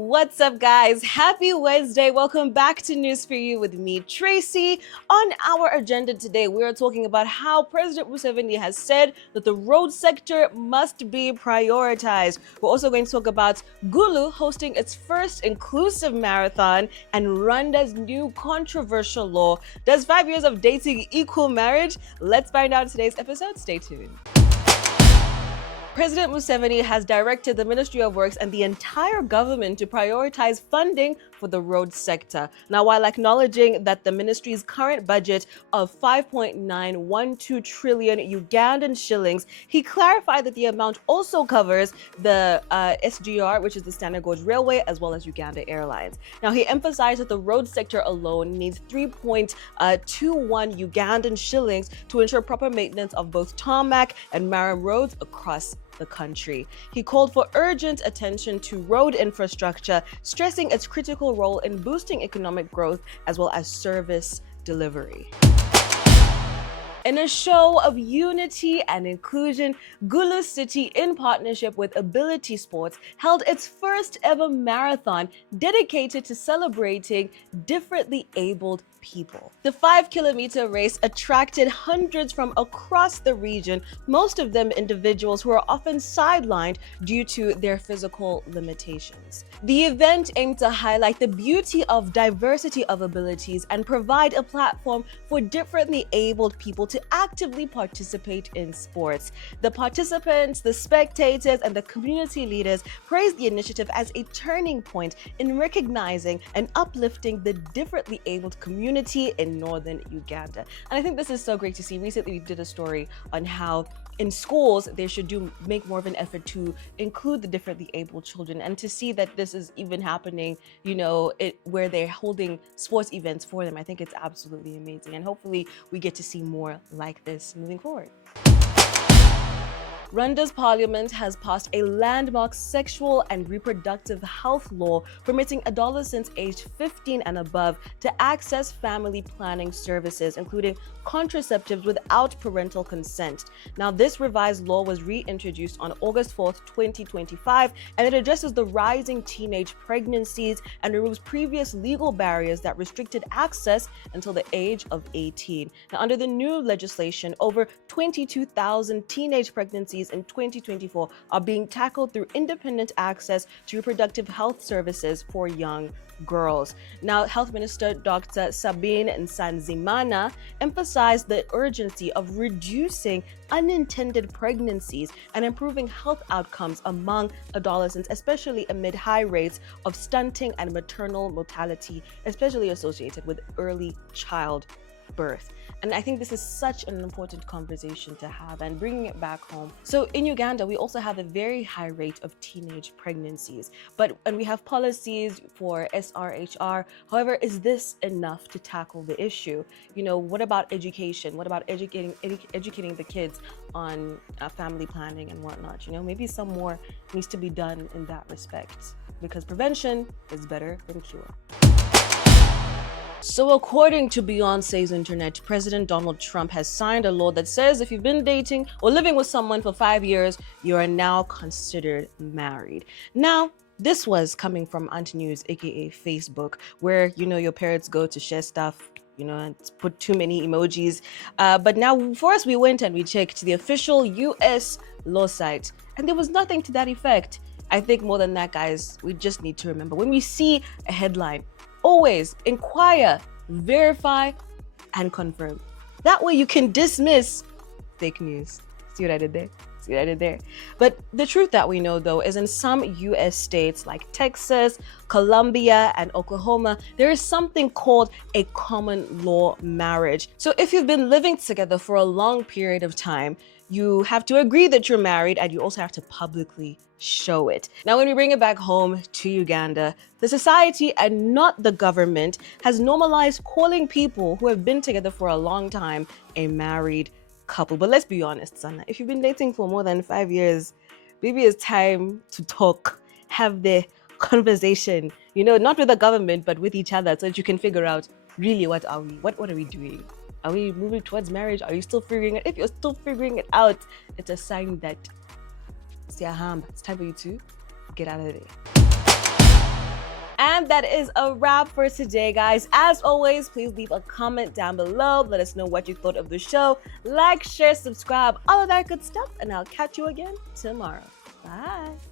What's up, guys? Happy Wednesday. Welcome back to News for You with me, Tracy. On our agenda today, we are talking about how President Museveni has said that the road sector must be prioritized. We're also going to talk about Gulu hosting its first inclusive marathon and Rwanda's new controversial law. Does 5 years of dating equal marriage? Let's find out in today's episode. Stay tuned. President Museveni has directed the Ministry of Works and the entire government to prioritize funding for the road sector. Now, while acknowledging that the ministry's current budget of 5.912 trillion Ugandan shillings, he clarified that the amount also covers the SGR, which is the Standard Gauge Railway, as well as Uganda Airlines. Now, he emphasized that the road sector alone needs 3.21 Ugandan shillings to ensure proper maintenance of both tarmac and marine roads across the country. He called for urgent attention to road infrastructure, stressing its critical role in boosting economic growth as well as service delivery. In a show of unity and inclusion, Gulu City, in partnership with Ability Sports, held its first ever marathon dedicated to celebrating differently abled people. The 5-kilometer race attracted hundreds from across the region, most of them individuals who are often sidelined due to their physical limitations. The event aimed to highlight the beauty of diversity of abilities and provide a platform for differently abled people to actively participate in sports. The participants, the spectators, and the community leaders praised the initiative as a turning point in recognizing and uplifting the differently abled community in northern Uganda. And I think this is so great to see. Recently, we did a story on how in schools they should make more of an effort to include the differently abled children, and to see that this is even happening, where they're holding sports events for them. I think it's absolutely amazing, and hopefully we get to see more like this moving forward. Rwanda's parliament has passed a landmark sexual and reproductive health law permitting adolescents aged 15 and above to access family planning services, including contraceptives, without parental consent. Now, this revised law was reintroduced on August 4th, 2025, and it addresses the rising teenage pregnancies and removes previous legal barriers that restricted access until the age of 18. Now, under the new legislation, over 22,000 teenage pregnancies in 2024 are being tackled through independent access to reproductive health services for young girls. Now, Health Minister Dr. Sabine Nsanzimana emphasized the urgency of reducing unintended pregnancies and improving health outcomes among adolescents, especially amid high rates of stunting and maternal mortality, especially associated with early childbirth. And I think this is such an important conversation to have, and bringing it back home. So in Uganda, we also have a very high rate of teenage pregnancies, and we have policies for SRHR. However, is this enough to tackle the issue? What about education? What about educating the kids on family planning and whatnot? Maybe some more needs to be done in that respect, because prevention is better than cure. So according to Beyonce's internet, President Donald Trump has signed a law that says if you've been dating or living with someone for 5 years, you are now considered married. Now, this was coming from Anti-News, aka Facebook, where, your parents go to share stuff, and put too many emojis. But now, first we went and we checked the official US law site, and there was nothing to that effect. I think more than that, guys, we just need to remember, when we see a headline, always inquire, verify, and confirm. That way you can dismiss fake news. See what I did there? But the truth that we know, though, is in some US states like Texas, Colombia, and Oklahoma, there is something called a common law marriage. So if you've been living together for a long period of time, you have to agree that you're married, and you also have to publicly show it. Now, when we bring it back home to Uganda, the society and not the government has normalized calling people who have been together for a long time a married couple. But let's be honest, Sana, if you've been dating for more than 5 years, maybe it's time to talk, have the conversation, not with the government, but with each other, so that you can figure out really what are we doing? Are we moving towards marriage? Are you still figuring it? If you're still figuring it out, it's a sign that it's time for you to get out of there. And that is a wrap for today, guys. As always, please leave a comment down below. Let us know what you thought of the show. Like, share, subscribe, all of that good stuff. And I'll catch you again tomorrow. Bye.